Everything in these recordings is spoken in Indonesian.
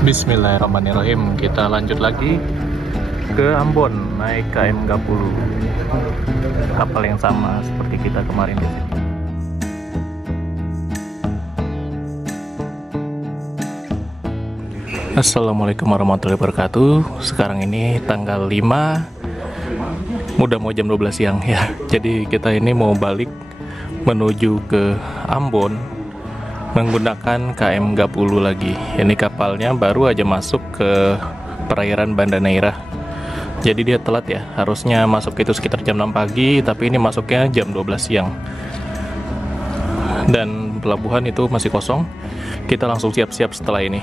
Bismillahirrahmanirrahim. Kita lanjut lagi ke Ambon naik KM Gapulu. Kapal yang sama seperti kita kemarin di sini. Assalamualaikum warahmatullahi wabarakatuh. Sekarang ini tanggal 5, udah mau jam 12 siang ya. Jadi kita ini mau balik menuju ke Ambon menggunakan KM Gapulu lagi. Ini kapalnya baru aja masuk ke perairan Banda Neira. Jadi dia telat ya, harusnya masuk itu sekitar jam 6 pagi, tapi ini masuknya jam 12 siang. Dan pelabuhan itu masih kosong. Kita langsung siap-siap setelah ini.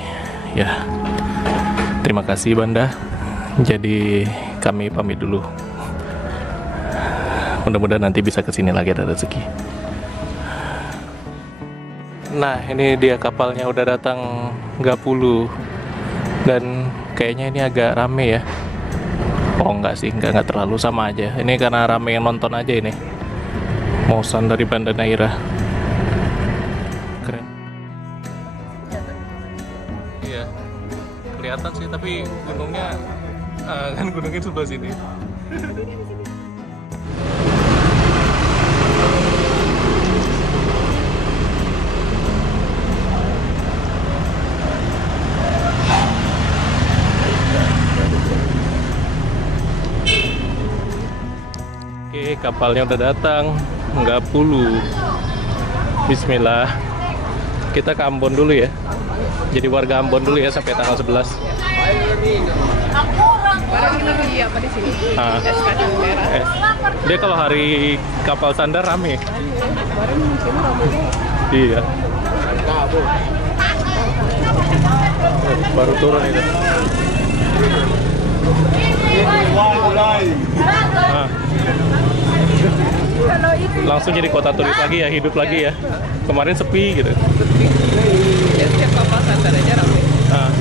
Ya. Terima kasih Banda. Jadi kami pamit dulu. Mudah-mudahan nanti bisa kesini lagi ada rezeki. Nah, ini dia kapalnya udah datang Gapulu. Dan kayaknya ini agak rame ya. Oh enggak sih, enggak terlalu, sama aja. Ini karena rame yang nonton aja ini. Mosan dari Banda Neira. Keren. Iya. Kelihatan sih, tapi gunungnya kan gunungnya sebelah sini. Oke, kapalnya udah datang, Gapulu. Bismillah. Kita ke Ambon dulu ya. Jadi warga Ambon dulu ya sampai tanggal 11. Apa di sini? Ah. Dia kalau hari kapal sandar rame. Iya. Baru turun itu. Ah. Langsung jadi kota turis lagi ya, hidup lagi ya. Kemarin sepi gitu. Ya, setiap kapal sandar aja ramai. Nah,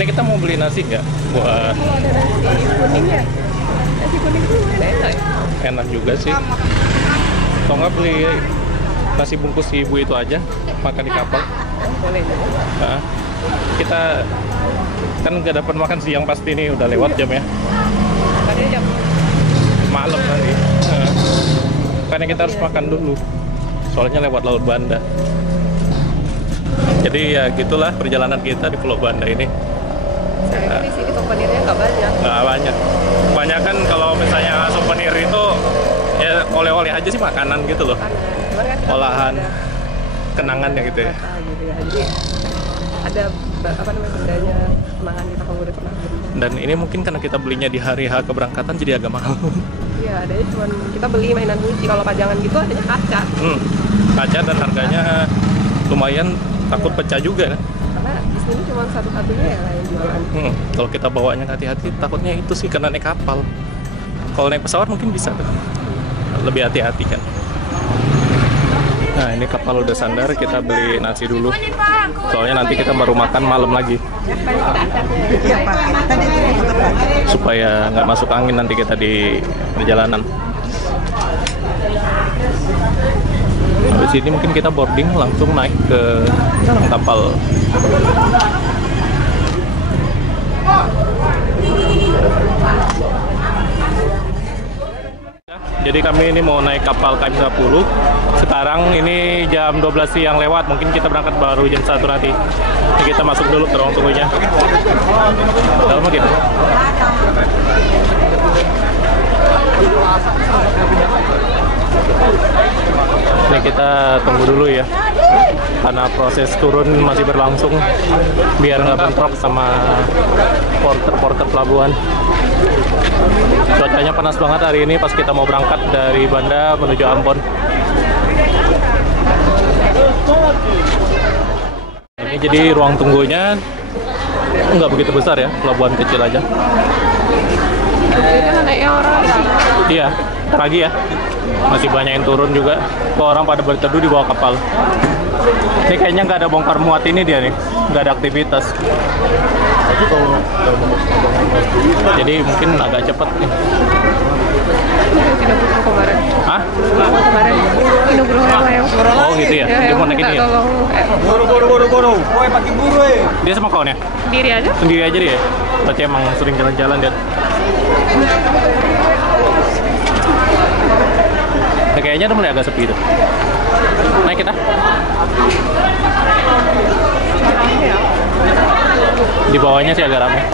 ini kita mau beli nasi nggak? Buat Kalau ada nasi kuning ya, nasi kuning tuh enak. enak juga sih. Atau nggak beli nasi bungkus ibu itu aja, makan di kapal. Boleh juga. Nah, kita kan nggak dapat makan siang pasti nih, udah lewat jam ya. Tadi jam Malam nanti. Karena kita harus makan dulu. Soalnya lewat Laut Banda. Jadi ya gitulah perjalanan kita di Pulau Banda ini. saya di sini souvenirnya nggak banyak. Nggak banyak. Kebanyakan kalau misalnya souvenir itu ya oleh-oleh aja sih, makanan gitu loh. Cuman kan kita Olahan ada kenangannya gitu ya. gitu ya. Jadi ada apa namanya bendanya, kenangan kita kalau udah pernah beli. Dan ini mungkin karena kita belinya di hari H keberangkatan jadi agak mahal. Iya, adanya cuma kita beli mainan kunci. Kalau pajangan gitu adanya kaca. Kaca dan harganya lumayan, takut pecah juga kan. Karena di sini cuma satu-satunya ya yang jualan. Kalau kita bawanya hati-hati, takutnya itu sih karena naik kapal. Kalau naik pesawat mungkin bisa tuh. Lebih hati-hati kan. Nah, ini kapal udah sandar, kita beli nasi dulu. Soalnya nanti kita baru makan malam lagi. Supaya nggak masuk angin nanti kita di perjalanan. Habis ini mungkin kita boarding langsung naik ke dalam kapal. Jadi kami ini mau naik kapal KM Gapulu. Sekarang ini jam 12 siang lewat, mungkin kita berangkat baru jam 1 nanti. Jadi kita masuk dulu ke ruang tunggunya. Dalam gitu. Ini kita tunggu dulu ya, karena proses turun masih berlangsung, biar nggak bentrok sama porter pelabuhan. Cuacanya panas banget hari ini pas kita mau berangkat dari Banda menuju Ambon. Ini jadi ruang tunggunya nggak begitu besar ya, pelabuhan kecil aja. Itu kan naiknya orang. Iya, ntar lagi ya. Masih banyak yang turun juga. Kok orang pada berteduh di bawah kapal. Ini kayaknya nggak ada bongkar muat ini dia nih, nggak ada aktivitas. Jadi mungkin agak cepat nih. Kemarin. Hah? Kemarin Nugroho yang Oh gitu ya? Dia mau naik ini ya? Buru. Kowe pakai buru Dia sama kawannya? Diri aja. Sendiri aja dia? Berarti emang sering jalan-jalan dia. Ya, kayaknya udah mulai agak sepi tuh. Naik kita. Di bawahnya sih agak ramai.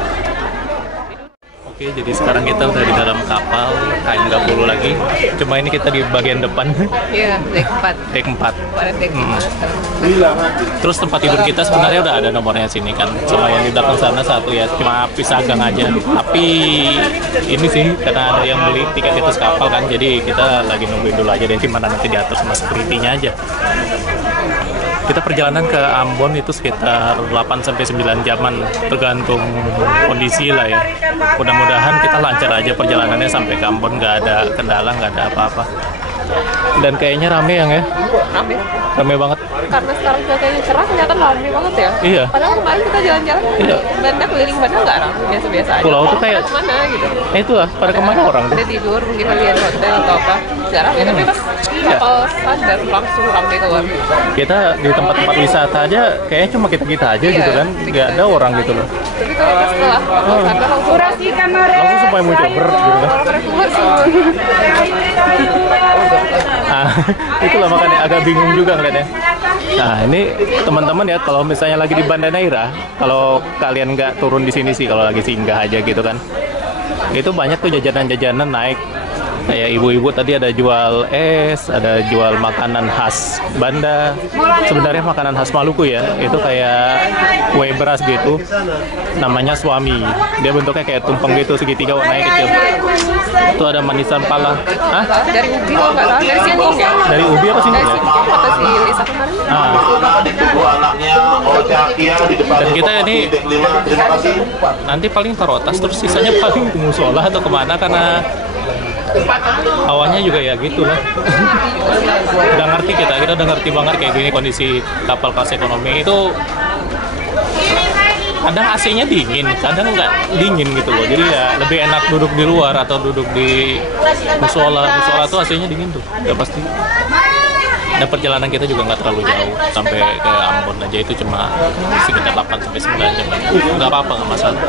Oke, jadi sekarang kita udah di dalam kapal KM30 lagi. Cuma ini kita di bagian depan. Iya, dek 4. Dek 4. Pada dek 4. Terus tempat tidur kita sebenarnya udah ada nomornya sini kan. Cuma yang di belakang sana satu ya, cuma pisah gang aja. Tapi ini sih karena ada yang beli tiket itu kapal kan, jadi kita lagi nungguin dulu aja deh gimana nanti diatur sama security-nya aja. Kita perjalanan ke Ambon itu sekitar 8-9 jaman, tergantung kondisi lah ya. Mudah-mudahan kita lancar aja perjalanannya sampai ke Ambon, nggak ada kendala, nggak ada apa-apa. Dan kayaknya rame yang ya? Rame. Rame banget. Karena sekarang cuacanya cerah, ternyata rame banget ya. Iya. Padahal kemarin kita jalan-jalan, Iya. Banda keliling Banda nggak rame, biasa-biasa aja. Pulau tuh kayak kemana gitu. itu lah, pada kemana orang tuh? Ada tidur, mungkin lihat hotel atau apa. Sekarang ya, tapi pas kapal sadar langsung rame keluar. Kita di tempat-tempat wisata aja kayaknya cuma kita-kita aja gitu kan, nggak ada orang gitu loh. Tapi ternyata setelah kapal sadar langsung Langsung supaya muncul ber gitu kan. orang keluar semua. Ah, itulah makanya agak bingung juga ngeliatnya. Nah ini teman-teman ya, kalau misalnya lagi di Banda Neira, kalau kalian nggak turun di sini sih, kalau lagi singgah aja gitu kan, itu banyak tuh jajanan-jajanan naik. Kayak ibu-ibu tadi ada jual es, ada jual makanan khas Banda. Sebenarnya makanan khas Maluku ya, itu kayak kue beras gitu. Namanya suami. Dia bentuknya kayak tumpeng gitu, segitiga warnanya kecil. Itu ada manisan pala. Hah? Dari ubi kalau nggak salah, dari singkong ya. Dari ubi apa sih? Dari singkong kata si Lisa kemarin. Dan kita ini nanti paling taruh tas, terus sisanya paling ke musola atau kemana, karena awalnya juga ya gitu lah. Udah ngerti kita udah ngerti banget kayak gini kondisi kapal kelas ekonomi itu. Kadang AC-nya dingin, kadang nggak dingin gitu loh. Jadi ya lebih enak duduk di luar atau duduk di musola. Musola tuh AC-nya dingin tuh, udah pasti. Dan perjalanan kita juga nggak terlalu jauh, sampai ke Ambon aja itu cuma sekitar 8-9 jam. Nggak apa-apa, nggak masalah.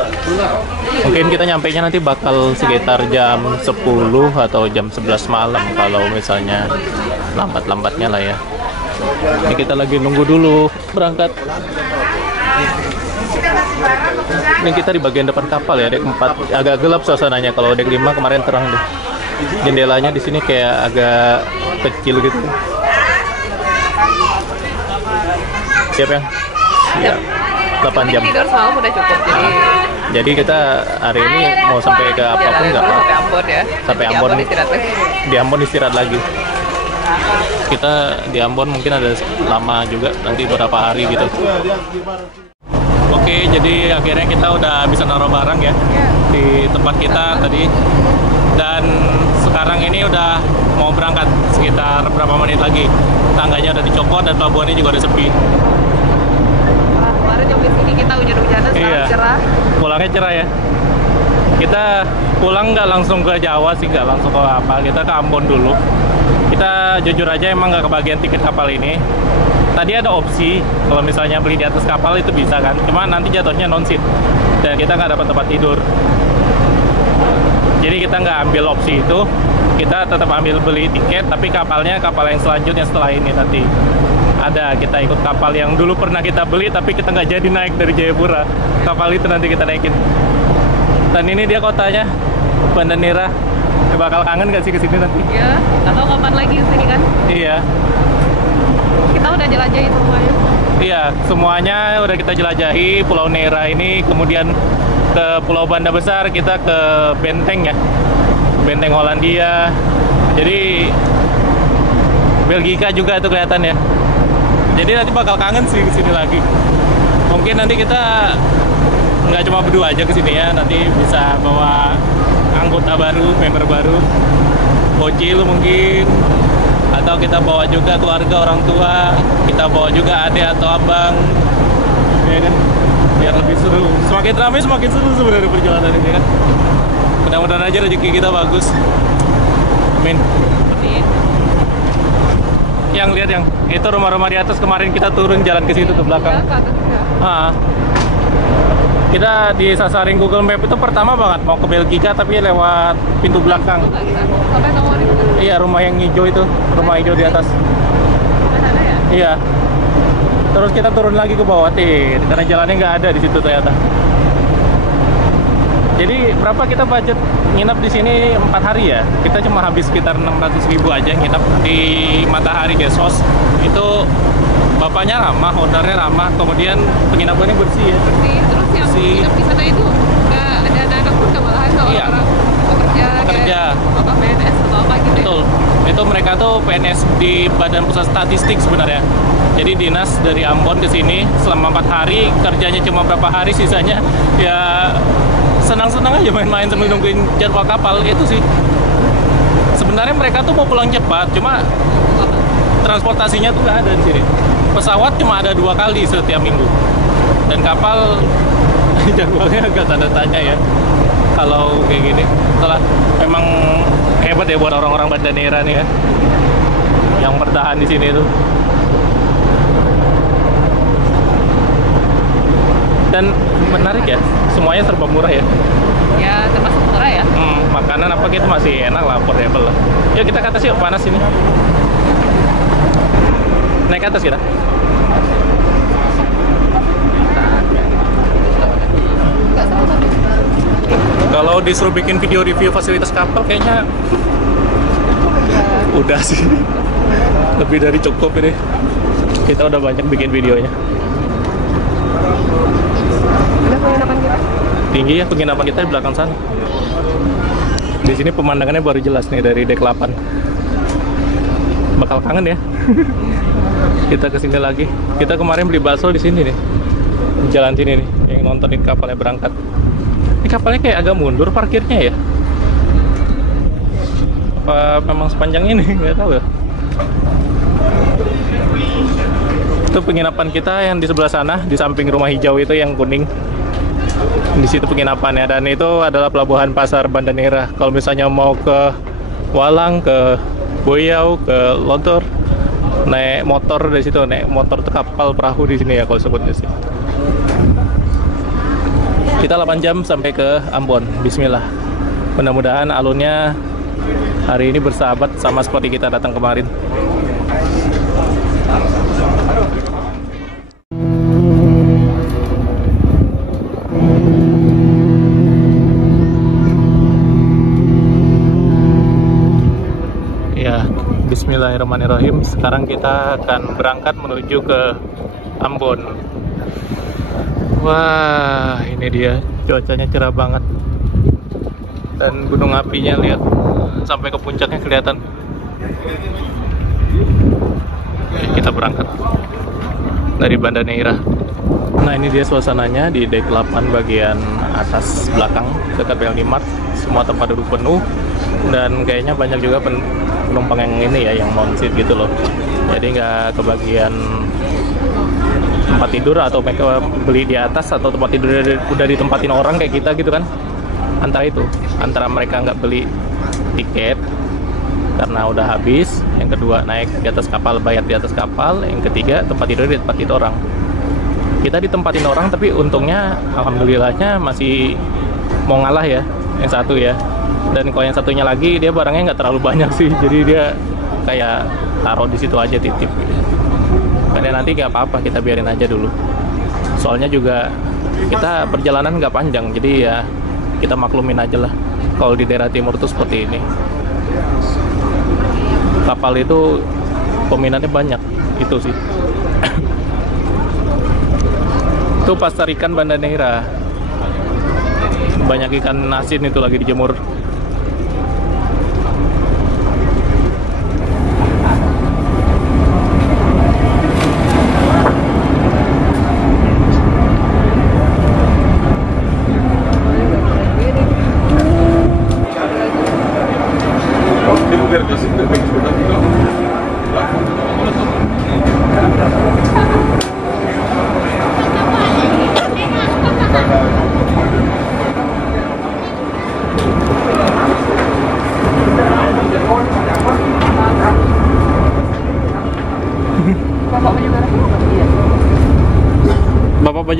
Mungkin kita nyampainya nanti bakal sekitar jam 10 atau jam 11 malam kalau misalnya lambat-lambatnya lah ya. Ini kita lagi nunggu dulu berangkat. Ini kita di bagian depan kapal ya, dek 4. Agak gelap suasananya, kalau dek 5 kemarin terang deh. Jendelanya di sini kayak agak kecil gitu. Siap ya? Ya. 8 jam. Tidur semalam udah cukup, Jadi kita hari ini mau sampai ke apapun nggak apa-apa. Sampai Ambon ya. Sampai Di Ambon istirahat lagi. Di Ambon istirahat lagi. Kita di Ambon mungkin ada lama juga, nanti beberapa hari gitu. Oke, jadi akhirnya kita udah bisa naruh barang ya di tempat kita tadi. Dan sekarang ini udah mau berangkat sekitar berapa menit lagi. Tangganya udah dicopot dan pelabuhannya juga udah sepi. Kemarin nyampe sini kita hujan-hujanan, sekarang cerah. Pulangnya cerah ya. Kita pulang nggak langsung ke Jawa sih, nggak langsung ke apa. Kita ke Ambon dulu. Kita jujur aja emang nggak kebagian tiket kapal ini. Tadi ada opsi kalau misalnya beli di atas kapal itu bisa kan. Cuma nanti jatuhnya non-seat dan kita nggak dapat tempat tidur. Jadi kita nggak ambil opsi itu. Kita tetap ambil beli tiket, tapi kapalnya kapal yang selanjutnya setelah ini nanti. Ada, kita ikut kapal yang dulu pernah kita beli tapi kita nggak jadi naik dari Jayapura. Kapal itu nanti kita naikin. Dan ini dia kotanya, Banda Neira. Bakal kangen gak sih kesini nanti? Iya, nggak tahu kapan lagi kesini kan. Iya. Kita udah jelajahi semuanya. Iya, semuanya udah kita jelajahi. Pulau Neira ini, kemudian ke Pulau Banda Besar, kita ke Benteng ya. Benteng Hollandia. Jadi Belgika juga itu kelihatan ya. Jadi nanti bakal kangen sih kesini lagi. Mungkin nanti kita nggak cuma berdua aja kesini ya, nanti bisa bawa anggota baru, member baru. bocil mungkin, atau kita bawa juga keluarga orang tua, kita bawa juga adik atau abang, ya kan? Biar lebih seru. Semakin ramai semakin seru sebenarnya perjalanan ini kan. Mudah-mudahan aja rezeki kita bagus. Amin. Yang lihat yang itu rumah-rumah di atas, kemarin kita turun jalan ke situ ke belakang. Kita disasarin Google Map itu pertama banget mau ke Belgika tapi lewat pintu belakang. Iya, rumah yang hijau itu, rumah hijau di atas. Iya. Terus kita turun lagi ke bawah karena jalannya nggak ada di situ ternyata. Jadi berapa kita budget nginap di sini 4 hari ya? Kita cuma habis sekitar 600.000 aja nginap di Matahari Guest House. Itu bapaknya ramah, ownernya ramah, kemudian penginapannya bersih ya. Bersih. Terus yang nginep di sana itu nggak ada anak-anak pun nggak malahan kalau Iya. orang pekerja apa PNS atau apa gitu. Betul. Itu mereka tuh PNS di Badan Pusat Statistik sebenarnya. Jadi dinas dari Ambon ke sini selama 4 hari, kerjanya cuma berapa hari, sisanya ya senang-senang aja main-main sambil nungguin jadwal kapal itu sih. Sebenarnya mereka tuh mau pulang cepat, cuma transportasinya tuh nggak ada di sini. Pesawat cuma ada 2 kali setiap minggu, dan kapal jadwalnya agak tanda tanya ya. Kalau kayak gini, setelah memang hebat ya buat orang-orang Bandanera nih ya, yang bertahan di sini tuh. Dan menarik ya, semuanya serba murah ya. Ya termasuk murah ya. Makanan apa gitu masih enak lah, affordable lah. Yuk kita ke atas yuk, panas ini. Naik ke atas kita. Kalau disuruh bikin video review fasilitas kapal kayaknya udah sih. Lebih dari cukup ini. Kita udah banyak bikin videonya. Udah penginapan kita? Tinggi ya penginapan kita di belakang sana. Di sini pemandangannya baru jelas nih dari dek 8. Bakal kangen ya. Kita kesini lagi. Kita kemarin beli bakso di sini nih. Jalan sini nih, yang nontonin kapalnya berangkat. Ini kapalnya kayak agak mundur parkirnya ya. Apa memang sepanjang ini? Nggak tahu ya. Itu penginapan kita yang di sebelah sana, di samping rumah hijau itu yang kuning. Di situ penginapannya, dan itu adalah pelabuhan pasar Bandanera. Kalau misalnya mau ke Walang, ke Boyau, ke Lontor, naik motor dari situ, naik motor tuh kapal perahu di sini ya kalau sebutnya sih. Kita 8 jam sampai ke Ambon. Bismillah. Mudah-mudahan alunnya hari ini bersahabat sama seperti kita datang kemarin. Ya, bismillahirrahmanirrahim. Sekarang kita akan berangkat menuju ke Ambon. Wah, ini dia, cuacanya cerah banget, dan gunung apinya lihat sampai ke puncaknya kelihatan. Oke, kita berangkat dari Bandanera. Nah, ini dia suasananya di dek 8 bagian atas belakang dekat PLN Mart. Semua tempat duduk penuh, dan kayaknya banyak juga penumpang yang ini ya, yang non-seat gitu loh. Jadi nggak kebagian tempat tidur, atau mereka beli di atas, atau tempat tidur udah ditempatin orang kayak kita gitu kan. Antara mereka nggak beli tiket karena udah habis, yang kedua naik di atas kapal, bayar di atas kapal, yang ketiga tempat tidur di tempat itu orang. Kita ditempatin orang, tapi untungnya alhamdulillahnya masih mau ngalah ya yang satu ya. Dan kalau yang satunya lagi, dia barangnya nggak terlalu banyak sih, jadi dia kayak taruh di situ aja, titip. Karena nanti nggak apa-apa, kita biarin aja dulu. Soalnya juga kita perjalanan nggak panjang, jadi ya kita maklumin aja lah. Kalau di daerah timur tuh seperti ini, kapal itu peminatnya banyak, itu sih. Itu pasar ikan Bandanera, banyak ikan asin itu lagi dijemur.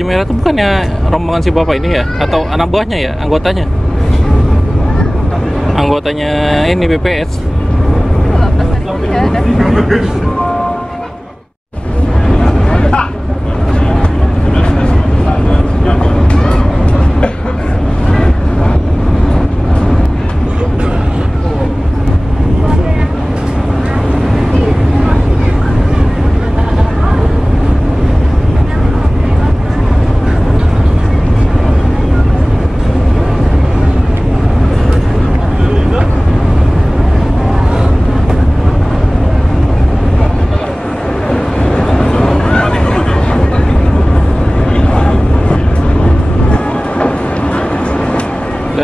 merah itu bukannya rombongan si bapak ini ya? Atau anak buahnya ya, anggotanya? Anggotanya ini BPS. Pas hari ini ya ada.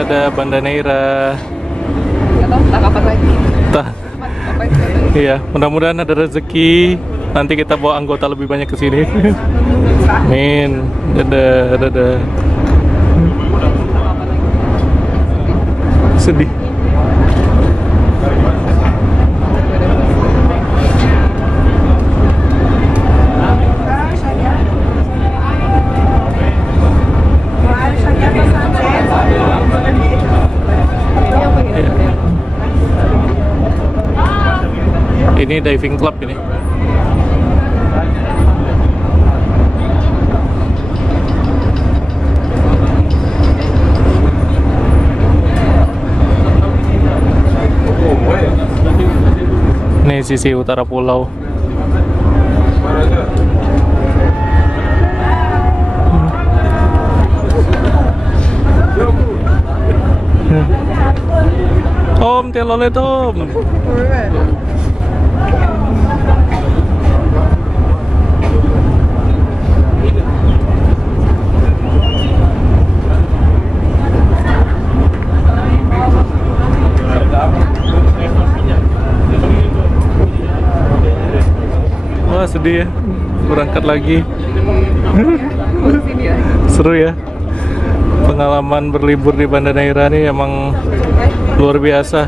Ada Banda Neira. Nggak tahu entah kapan lagi. Entah. Apa itu? Iya, mudah-mudahan ada rezeki. Nanti kita bawa anggota lebih banyak ke sini. Amin. Dadah. Sedih. Ini diving club ini. Ini sisi utara pulau. Om, telolet om. Wah, sedih ya, berangkat lagi. Seru ya, pengalaman berlibur di Banda Neira ini emang luar biasa.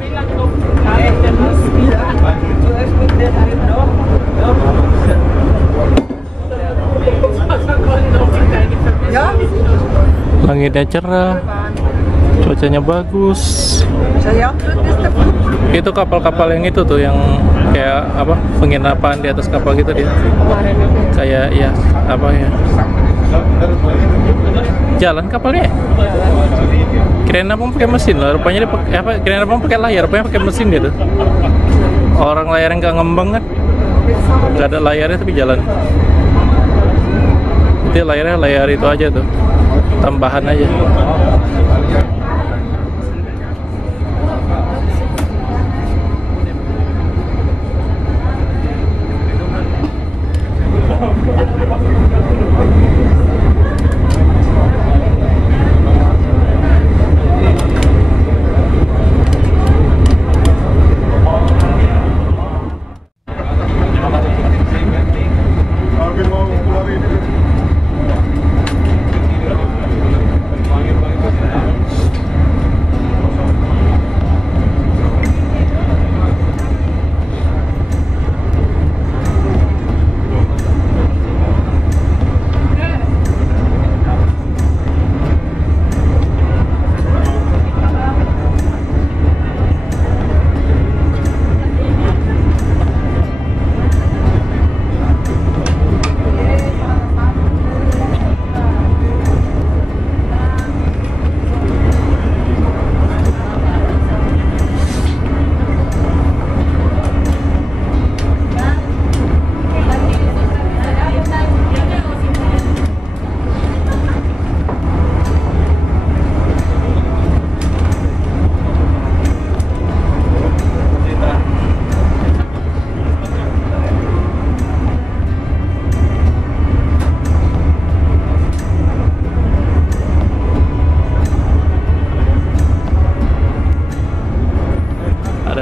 Langitnya cerah, cuacanya bagus. Itu kapal-kapal yang itu tuh yang kayak apa, penginapan di atas kapal gitu dia. Kayak ya apa ya, jalan kapalnya. Kirain apa pakai mesin lah, rupanya dia pakai apa? Kirain apa pakai layar, rupanya pakai mesin gitu. Orang layarnya nggak ngembang kan? Nggak ada layarnya tapi jalan. Itu layarnya layar itu aja tuh, tambahan aja.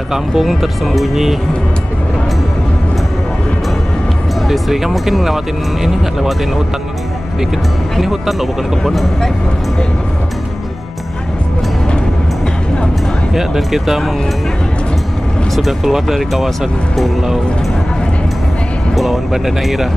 Kampung tersembunyi. Listriknya mungkin ngelewatin ini, nggak lewatin hutan ini dikit. Ini hutan loh, bukan kebun. Ya, dan kita sudah keluar dari kawasan Pulauan Banda Neira.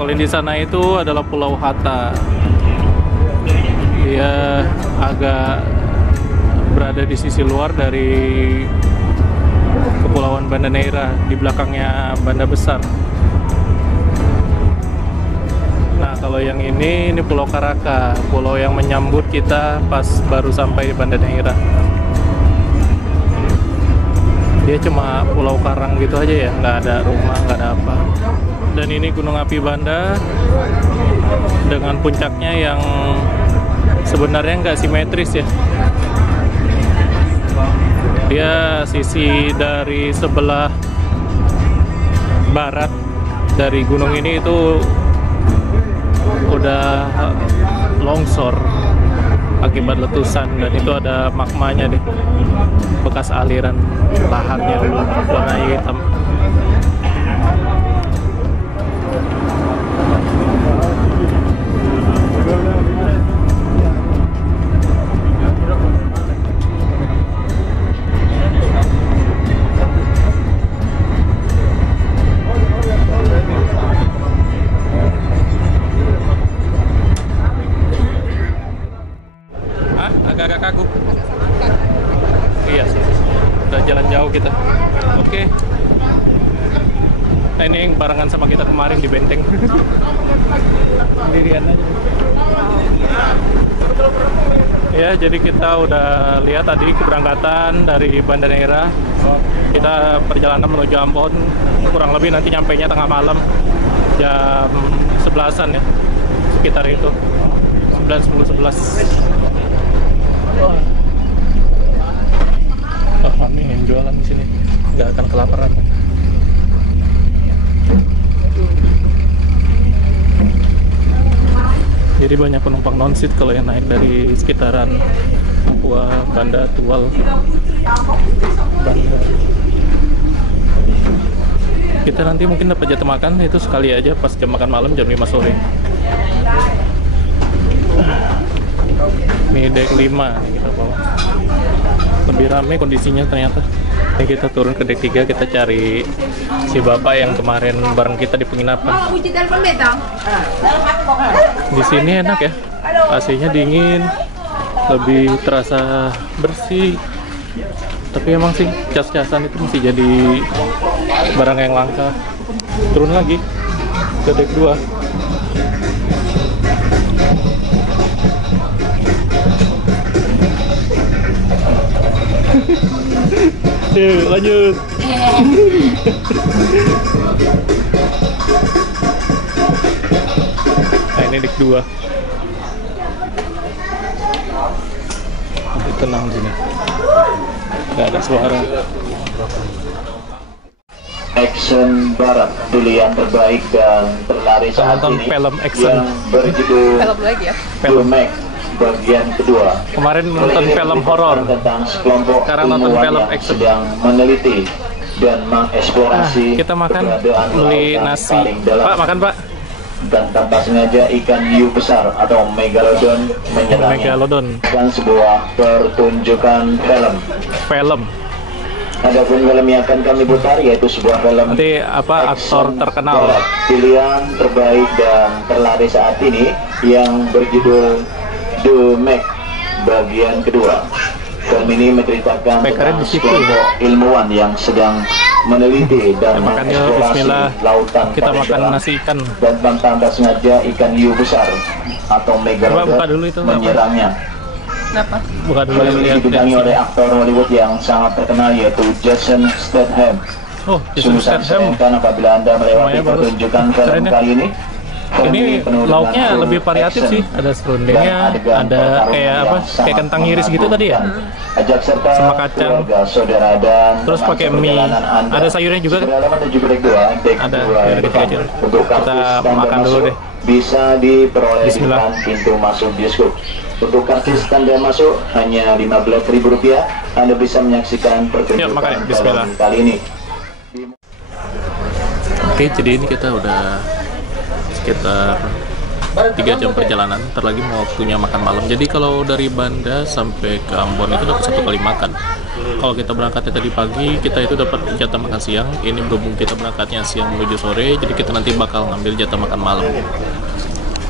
Kalau yang di sana itu adalah Pulau Hatta. Dia agak berada di sisi luar dari Kepulauan Banda Neira, di belakangnya Banda Besar. Nah, kalau yang ini Pulau Karaka, pulau yang menyambut kita pas baru sampai di Banda Neira. Dia cuma pulau karang gitu aja ya, nggak ada rumah, nggak ada apa. Dan ini Gunung Api Banda dengan puncaknya yang sebenarnya nggak simetris ya. Dia sisi dari sebelah barat dari gunung ini itu udah longsor akibat letusan, dan itu ada magmanya deh, bekas aliran lahar yang warna hitam. Agak-agak kaku. Iya sih, udah jalan jauh kita. Oke. Nah, ini yang barengan sama kita kemarin di Benteng. Sendirian aja. Ya, jadi kita udah lihat tadi keberangkatan dari Banda Neira. Kita perjalanan menuju Ambon, kurang lebih nanti nyampainya tengah malam, jam 11-an ya, sekitar itu, 9, 10, 11. Wah, kami yang jualan di sini nggak akan kelaparan. Jadi banyak penumpang non-seat kalau yang naik dari sekitaran Papua, Banda, Tual, Banda. Kita nanti mungkin dapat jatah makan itu sekali aja pas jam makan malam jam 5 sore. Ini dek 5 nih kita bawa. Lebih ramai kondisinya ternyata. Ini kita turun ke dek 3, kita cari si bapak yang kemarin bareng kita di penginapan. Di sini enak ya, AC-nya dingin, lebih terasa bersih. Tapi emang sih cas-casan itu masih jadi barang yang langka. Turun lagi ke dek 2. Yuk, lanjut. Nah, ini dek 2. Lebih tenang di sini. Gak ada suara. Action Barat dulu yang terbaik dan terlaris saat Nonton ini film action. yang berjudul Film lagi ya. The Meg bagian kedua. Kemarin nonton film horor. Tentang sekelompok Sekarang nonton ilmuwan film yang action. sedang meneliti dan mengeksplorasi Kita makan, keberadaan beli lautan nasi. paling dalam. Pak, makan Pak. Dan tanpa sengaja ikan hiu besar atau megalodon menyerangnya. Megalodon. Dan sebuah pertunjukan film. Film. Adapun film yang akan kami putar yaitu sebuah film Nanti apa aktor action terkenal? barat, pilihan terbaik dan terlaris saat ini yang berjudul The Meg bagian kedua. Film ini menceritakan Pekernya tentang di situ. sekelompok ilmuwan yang sedang meneliti dan Makan yuk, mengeksplorasi bismillah. lautan Kita paling makan dalam. nasi ikan. Dan tanpa sengaja ikan hiu besar atau Coba megalodon buka dulu itu, apa? menyerangnya. Kenapa? Buka dulu Film ini lihat. dibidangi oleh aktor Hollywood yang sangat terkenal yaitu Jason Statham. Oh, Jason Sungguh sangat Statham. sayangkan apabila Anda melewati Namanya bagus. pertunjukan film Keren ya. kali ini. Film Ini penuh dengan lauknya full lebih variatif action sih. Ada serundengnya, dan adegan ada pertarungan kayak yang apa? sangat Kayak kentang iris gitu tadi ya. menakjubkan. Ajak serta Sama kacang. keluarga, saudara dan Terus teman pakai mie. seperjalanan Anda. Ada sayurnya juga kan? Segera menuju break 2, dek Ada 2 sayur depan. kecil-kecil. Untuk Kita kartis tanda makan dulu masuk deh. bisa diperoleh di Bismillah. depan pintu masuk bioskop. Untuk kartis tanda masuk hanya Rp15.000. Anda bisa menyaksikan pertunjukan makan. Bismillah. film kali ini. Oke, jadi ini kita udah sekitar 3 jam perjalanan, ntar lagi mau waktunya makan malam. Jadi kalau dari Banda sampai ke Ambon itu dapat 1 kali makan. Kalau kita berangkatnya tadi pagi, kita itu dapat jatah makan siang. Ini berhubung kita berangkatnya siang menuju sore, jadi kita nanti bakal ngambil jatah makan malam.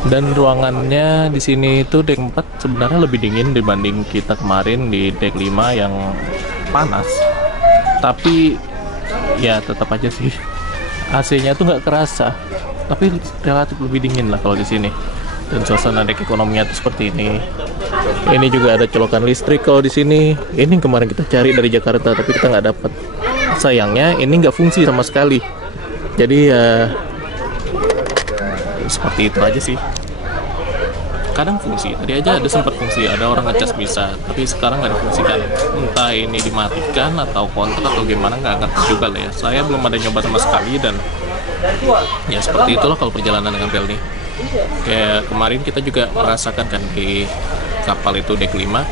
Dan ruangannya di sini itu deck 4 sebenarnya lebih dingin dibanding kita kemarin di deck 5 yang panas. Tapi ya tetap aja sih AC-nya tuh nggak kerasa, tapi relatif lebih dingin lah kalau di sini. Dan suasana deck ekonominya tuh seperti ini. Ini juga ada colokan listrik kalau di sini. Ini kemarin kita cari dari Jakarta tapi kita nggak dapat. Sayangnya ini nggak fungsi sama sekali. Jadi ya seperti itu aja sih. Kadang fungsi, tadi aja ada sempat fungsi, ada orang ngecas bisa, tapi sekarang nggak difungsikan. Entah ini dimatikan atau kontrak atau gimana, nggak ngerti juga lah ya. Saya belum ada nyoba sama sekali, dan ya seperti itulah kalau perjalanan dengan Pelni. Kayak kemarin kita juga merasakan kan di kapal itu deck 5,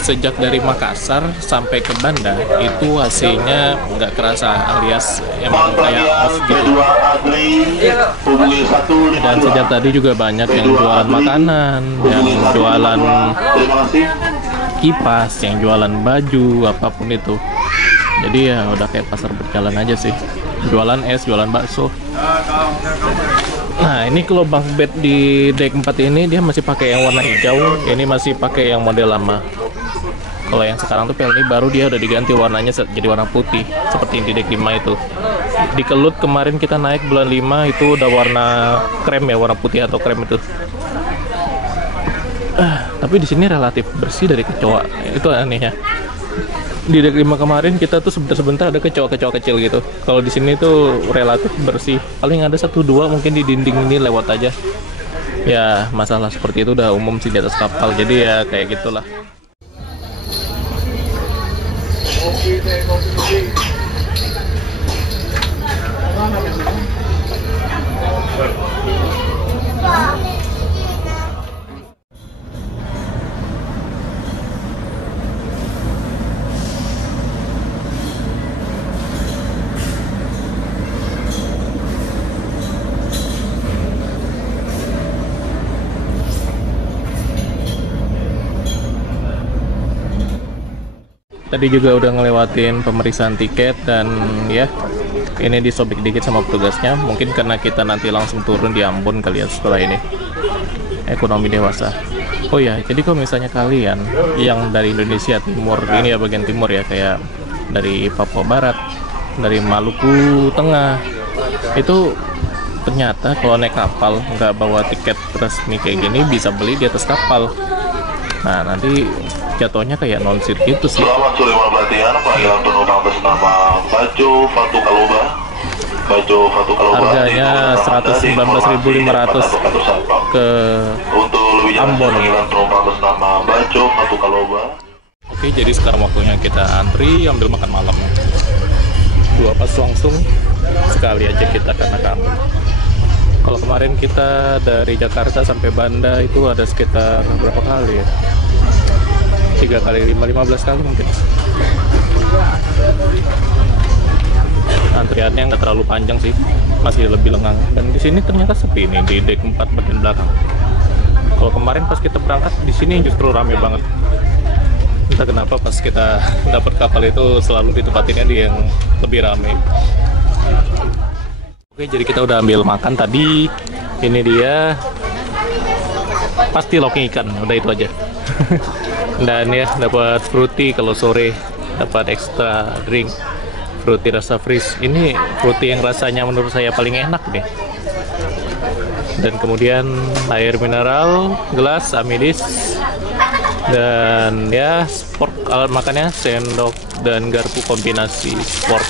sejak dari Makassar sampai ke Banda itu AC-nya nggak kerasa, alias emang kayak off gitu. Dan sejak tadi juga banyak yang jualan makanan, yang jualan kipas, yang jualan baju, apapun itu. Jadi ya udah kayak pasar berjalan aja sih. Jualan es, jualan bakso. Nah, ini kalau bunk bed di deck 4 ini dia masih pakai yang warna hijau, ini masih pakai yang model lama. Kalau yang sekarang tuh Pelni baru dia udah diganti warnanya jadi warna putih seperti yang di deck 5 itu. Di Kelut kemarin kita naik bulan 5 itu udah warna krem ya, warna putih atau krem itu. Tapi di sini relatif bersih dari kecoa. Itu anehnya. Di deck 5 kemarin kita tuh sebentar-sebentar ada kecoa-kecoa kecil gitu. Kalau di sini tuh relatif bersih. Paling ada 1-2 mungkin di dinding ini lewat aja. Ya, masalah seperti itu udah umum sih di atas kapal. Jadi ya kayak gitulah. Tadi juga udah ngelewatin pemeriksaan tiket dan ya ini disobek dikit sama petugasnya. Mungkin karena kita nanti langsung turun di Ambon kali ya setelah ini. Ekonomi dewasa. Oh ya, jadi kalau misalnya kalian yang dari Indonesia Timur, ini ya bagian timur ya, kayak dari Papua Barat, dari Maluku Tengah, itu ternyata kalau naik kapal nggak bawa tiket resmi kayak gini bisa beli di atas kapal. Nah, nanti jatuhnya kayak non-seat gitu sih. Selamat sore Malbatian, panggilan penumpang atas nama Bajo Fatu Kaloba. Bajo Fatu Kaloba. Harganya 119.500 ke Ambon. Panggilan penumpang atas nama Bajo Fatu Kaloba. Oke, jadi sekarang waktunya kita antri ambil makan malam. 2 pas langsung, sekali aja kita karena kamu. Kalau kemarin kita dari Jakarta sampai Banda itu ada sekitar berapa kali ya? 3 kali 15 kali mungkin. Antriannya nggak terlalu panjang sih, masih lebih lengang. Dan di sini ternyata sepi nih di deck 4 bagian belakang. Kalau kemarin pas kita berangkat di sini justru rame banget. Entah kenapa pas kita dapat kapal itu selalu ditempatinnya di yang lebih rame. Oke, jadi kita udah ambil makan tadi. Ini dia pasti loking ikan, udah itu aja. Dan ya dapat fruity kalau sore, dapat extra drink fruity rasa freeze. Ini fruity yang rasanya menurut saya paling enak deh. Dan kemudian air mineral, gelas, amidis, dan ya sport alat makannya sendok dan garpu kombinasi sport.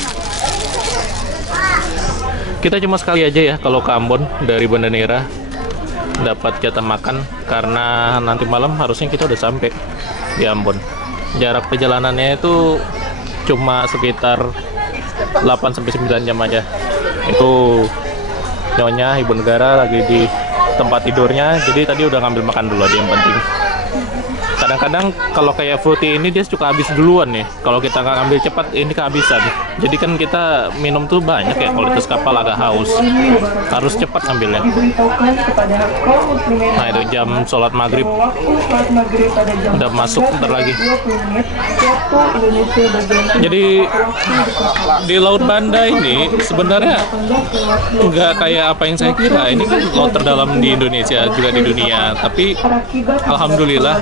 Kita cuma sekali aja ya kalau ke Ambon dari Banda Neira dapat jatah makan, karena nanti malam harusnya kita udah sampai di Ambon. Jarak perjalanannya itu cuma sekitar 8-9 jam aja. Itu nyonya ibu negara lagi di tempat tidurnya, jadi tadi udah ngambil makan dulu aja yang penting. Karena kadang-kadang kalau kayak fruity ini dia suka habis duluan ya. Kalau kita nggak ambil cepat, ini kehabisan. Jadi kan kita minum tuh banyak ya. Kalau di atas kapal agak haus, harus cepat ambilnya. Nah itu jam sholat maghrib udah masuk bentar lagi. Jadi di Laut Banda ini sebenarnya nggak kayak apa yang saya kira. Ini kan laut terdalam di Indonesia juga di dunia. Tapi alhamdulillah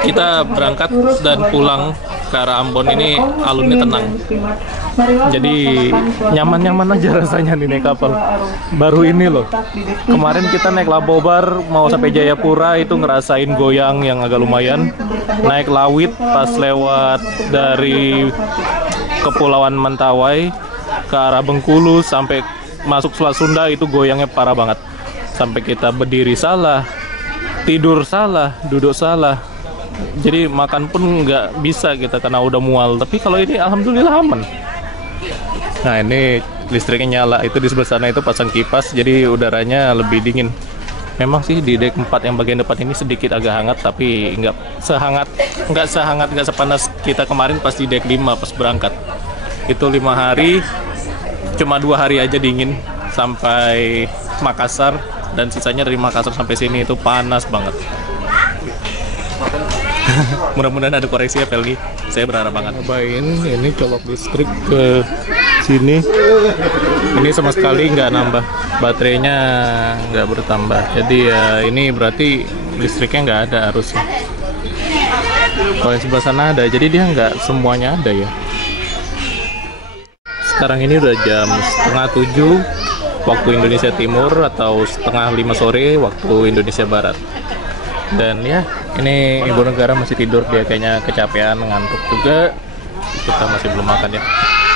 kita berangkat dan pulang ke arah Ambon ini alunnya tenang. Jadi nyaman-nyaman aja rasanya nih naik kapal. Baru ini loh. Kemarin kita naik Labobar mau sampai Jayapura itu ngerasain goyang yang agak lumayan. Naik Lawit pas lewat dari Kepulauan Mentawai ke arah Bengkulu sampai masuk Selat Sunda itu goyangnya parah banget. Sampai kita berdiri salah, tidur salah, duduk salah. Jadi makan pun nggak bisa kita karena udah mual. Tapi kalau ini alhamdulillah aman. Nah ini listriknya nyala, itu di sebelah sana itu pasang kipas, jadi udaranya lebih dingin. Memang sih di dek 4 yang bagian depan ini sedikit agak hangat, tapi nggak sepanas kita kemarin pas di dek 5 pas berangkat. Itu 5 hari, cuma 2 hari aja dingin sampai Makassar, dan sisanya dari Makassar sampai sini itu panas banget. Mudah-mudahan ada koreksi ya Pelgi, saya berharap banget. Cobain ini colok listrik ke sini, ini sama sekali nggak nambah, baterainya nggak bertambah, jadi ya ini berarti listriknya nggak ada arusnya. Kalau yang sebelah sana ada, jadi dia nggak semuanya ada ya. Sekarang ini udah jam 6:30 waktu Indonesia Timur atau 4:30 sore waktu Indonesia Barat. Dan ya, ini ibu negara masih tidur, dia kayaknya kecapean, ngantuk juga. Kita masih belum makan ya.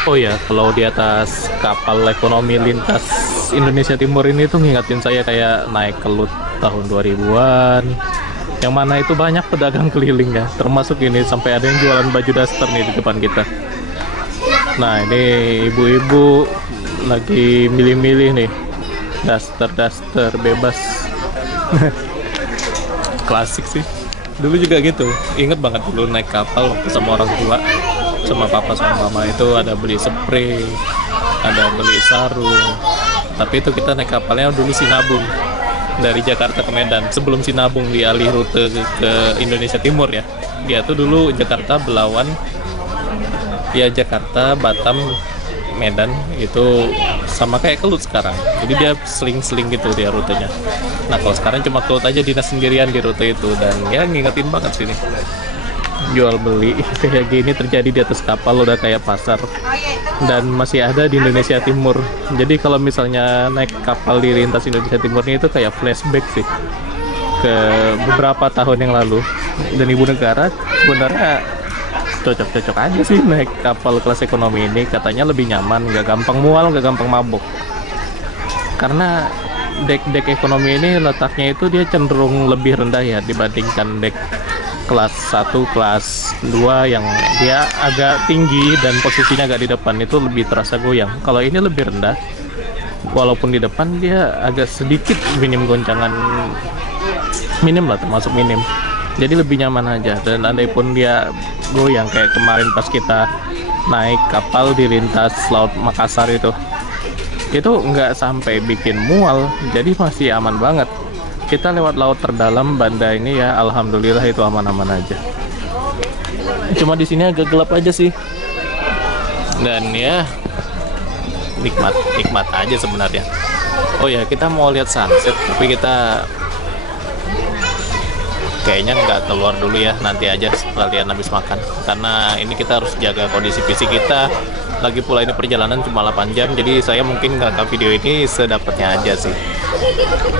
Oh ya, kalau di atas kapal ekonomi lintas Indonesia Timur ini tuh ngingatin saya kayak naik kelut tahun 2000-an. Yang mana itu banyak pedagang keliling ya, termasuk ini sampai ada yang jualan baju daster nih di depan kita. Nah, ini ibu-ibu lagi milih-milih nih, daster bebas. Klasik sih, dulu juga gitu. Ingat banget dulu naik kapal waktu sama orang tua, sama papa sama mama itu ada beli spray, ada beli sarung. Tapi itu kita naik kapalnya dulu Sinabung dari Jakarta ke Medan. Sebelum Sinabung dialih rute ke Indonesia Timur ya. Dia tuh dulu Jakarta Belawan, ya Jakarta Batam Medan, itu sama kayak kelut sekarang. Jadi dia seling-seling gitu dia rutenya. Nah kalau sekarang cuma kelut aja dinas sendirian di rute itu, dan ya ngingetin banget sini. Jual beli kayak gini terjadi di atas kapal udah kayak pasar, dan masih ada di Indonesia Timur. Jadi kalau misalnya naik kapal di lintas Indonesia Timur ini itu kayak flashback sih ke beberapa tahun yang lalu. Dan ibu negara sebenarnya cocok-cocok aja sih naik kapal kelas ekonomi ini, katanya lebih nyaman, nggak gampang mual, nggak gampang mabuk. Karena dek ekonomi ini letaknya itu dia cenderung lebih rendah ya dibandingkan dek kelas 1, kelas 2 yang dia agak tinggi dan posisinya agak di depan, itu lebih terasa goyang. Kalau ini lebih rendah, walaupun di depan dia agak sedikit minim goncangan, minim lah, termasuk minim. Jadi lebih nyaman aja. Dan andai pun dia goyang kayak kemarin pas kita naik kapal di lintas Laut Makassar itu nggak sampai bikin mual, jadi masih aman banget. Kita lewat laut terdalam Banda ini ya, alhamdulillah itu aman-aman aja. Cuma di sini agak gelap aja sih, dan ya nikmat aja sebenarnya. Oh ya, kita mau lihat sunset, tapi kita kayaknya nggak keluar dulu ya, nanti aja sekalian habis makan, karena ini kita harus jaga kondisi fisik kita. Lagi pula ini perjalanan cuma 8 jam, jadi saya mungkin ngerekam video ini sedapatnya aja sih.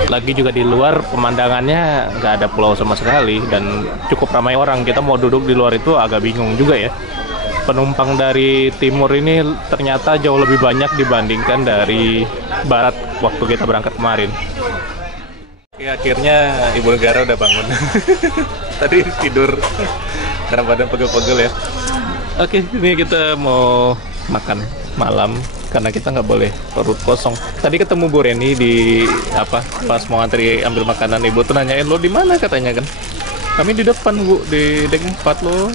Lagi juga di luar pemandangannya nggak ada pulau sama sekali dan cukup ramai orang. Kita mau duduk di luar itu agak bingung juga ya. Penumpang dari timur ini ternyata jauh lebih banyak dibandingkan dari barat waktu kita berangkat kemarin. Oke, akhirnya ibu negara udah bangun. Tadi tidur karena badan pegel-pegel ya. Oke, ini kita mau makan malam karena kita nggak boleh perut kosong. Tadi ketemu Bu Reni di pas mau ngantri ambil makanan, ibu tuh nanyain lo di mana katanya kan. Kami di depan Bu, di dek 4 loh.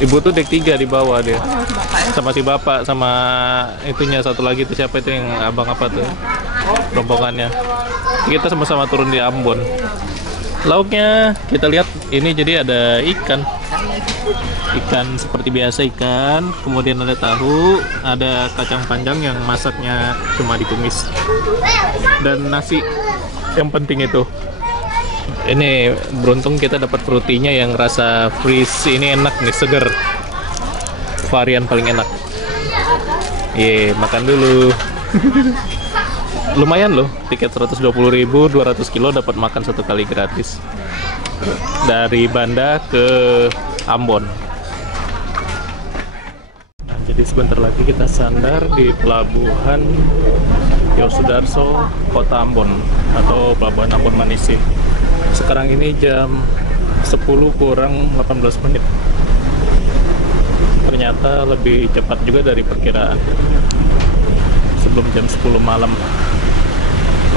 Ibu tuh dek 3 di bawah dia. Sama si bapak, sama itunya satu lagi tuh siapa itu yang abang apa tuh? Rombongannya. Kita sama-sama turun di Ambon. Lauknya kita lihat ini jadi ada ikan. Ikan seperti biasa ikan, kemudian ada tahu, ada kacang panjang yang masaknya cuma ditumis. Dan nasi yang penting itu. Ini beruntung kita dapat frutinya yang rasa freeze, ini enak nih, seger. Varian paling enak. Makan dulu. Lumayan loh, tiket 120.000, 200 kilo dapat makan 1 kali gratis. Dari Banda ke Ambon. Nah, jadi sebentar lagi kita sandar di pelabuhan Yosudarso, Kota Ambon atau Pelabuhan Ambon Manisi. Sekarang ini jam 10 kurang 18 menit. Ternyata lebih cepat juga dari perkiraan. Sebelum jam 10 malam.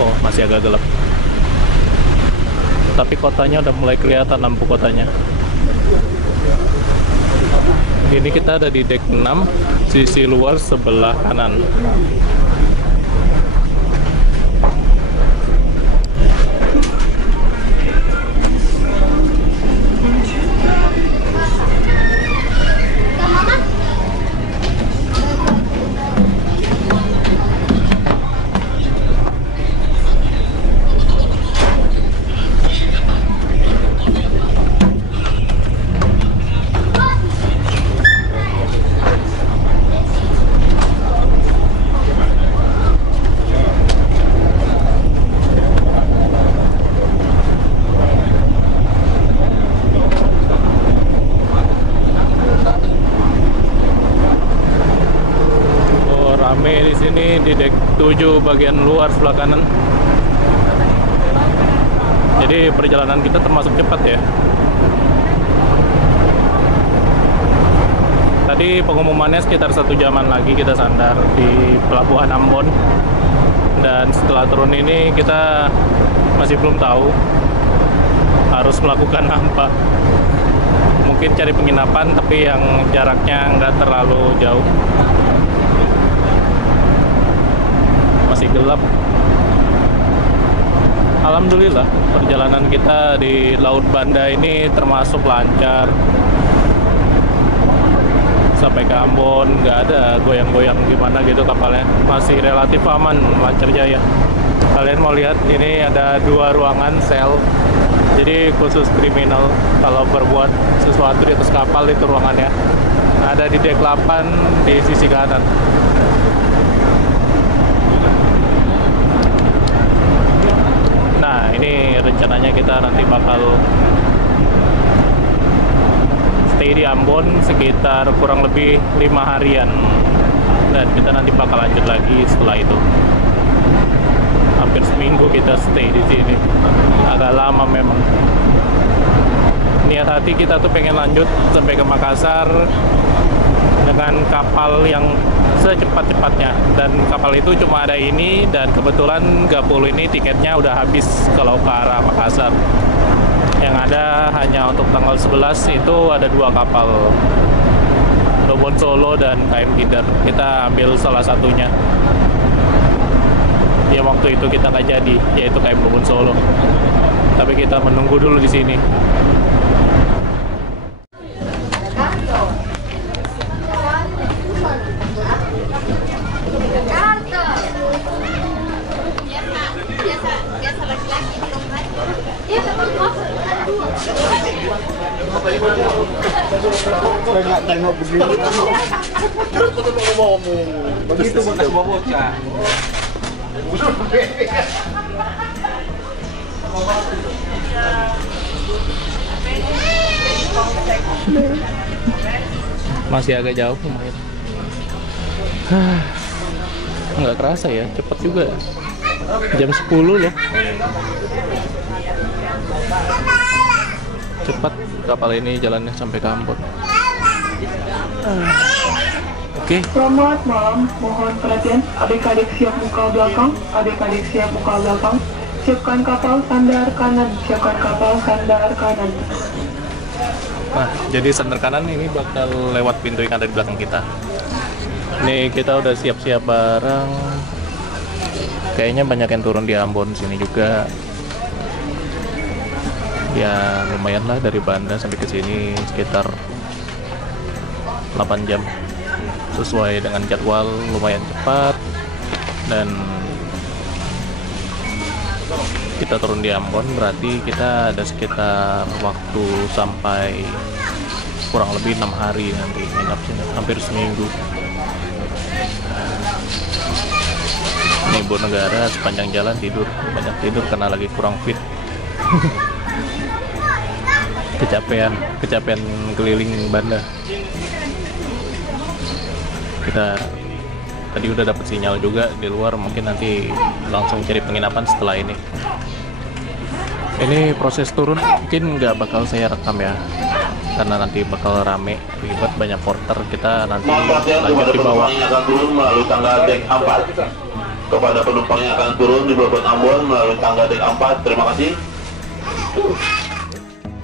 Oh, masih agak gelap. Tapi kotanya udah mulai kelihatan, lampu kotanya. Ini kita ada di dek 6, sisi luar sebelah kanan. Rame di sini di dek 7 bagian luar sebelah kanan. Jadi perjalanan kita termasuk cepat ya. Tadi pengumumannya sekitar 1 jaman lagi kita sandar di Pelabuhan Ambon. Dan setelah turun ini kita masih belum tahu harus melakukan apa. Mungkin cari penginapan tapi yang jaraknya nggak terlalu jauh. Masih gelap. Alhamdulillah perjalanan kita di Laut Banda ini termasuk lancar. Sampai ke Ambon nggak ada goyang-goyang gimana gitu kapalnya, masih relatif aman, lancar jaya. Kalian mau lihat ini ada 2 ruangan sel, jadi khusus kriminal kalau berbuat sesuatu di atas kapal itu ruangannya. Ada di dek 8 di sisi kanan. Nah, ini rencananya kita nanti bakal stay di Ambon sekitar kurang lebih 5 harian. Dan kita nanti bakal lanjut lagi setelah itu. Hampir seminggu kita stay di sini. Agak lama memang. Niat hati kita tuh pengen lanjut sampai ke Makassar dengan kapal yang secepat-cepatnya, dan kapal itu cuma ada ini, dan kebetulan Gapulu ini tiketnya udah habis kalau ke arah Makassar. Yang ada hanya untuk tanggal 11 itu ada 2 kapal, Dobon Solo dan KM Kider. Kita ambil salah satunya. Ya waktu itu kita nggak jadi, yaitu KM Dobon Solo. Tapi kita menunggu dulu di sini. Saya nggak tengok begini. Begitu bekas bocah. Masih agak jauh lumayan. Nggak kerasa ya, cepet juga. Jam 10 loh. Cepat kapal ini jalannya sampai ke Ambon. Oke. Selamat malam, mohon perhatian. Adik-adik siap buka belakang. Adik-adik siap buka belakang. Siapkan kapal sandar kanan. Siapkan kapal sandar kanan. Nah, jadi sandar kanan ini bakal lewat pintu yang ada di belakang kita. Nih kita udah siap-siap barang. Kayaknya banyak yang turun di Ambon sini juga. Ya lumayan lah dari Banda sampai ke sini sekitar 8 jam. Sesuai dengan jadwal lumayan cepat dan kita turun di Ambon berarti kita ada sekitar waktu sampai kurang lebih 6 hari nanti nginap sini, hampir seminggu. Ini ibu negara sepanjang jalan tidur, banyak tidur karena lagi kurang fit. kecapean keliling Banda. Kita tadi udah dapat sinyal juga di luar, mungkin nanti langsung cari penginapan setelah ini. Ini proses turun mungkin nggak bakal saya rekam ya, karena nanti bakal rame ribet banyak porter. Kita nanti lanjut di bawah. Yang akan turun melalui tangga dek 4. Kepada penumpang yang akan turun di Pelabuhan Ambon melalui tangga dek 4. Terima kasih.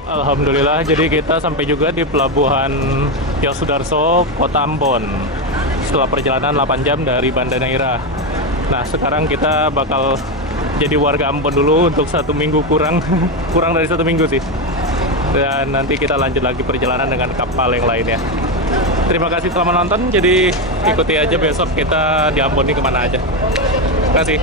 Alhamdulillah, jadi kita sampai juga di Pelabuhan Yosudarso, Kota Ambon. Setelah perjalanan 8 jam dari Banda Neira. Nah, sekarang kita bakal jadi warga Ambon dulu untuk 1 minggu kurang dari 1 minggu sih. Dan nanti kita lanjut lagi perjalanan dengan kapal yang lainnya. Terima kasih telah menonton, jadi ikuti aja besok kita di Ambon ini kemana aja. Terima kasih.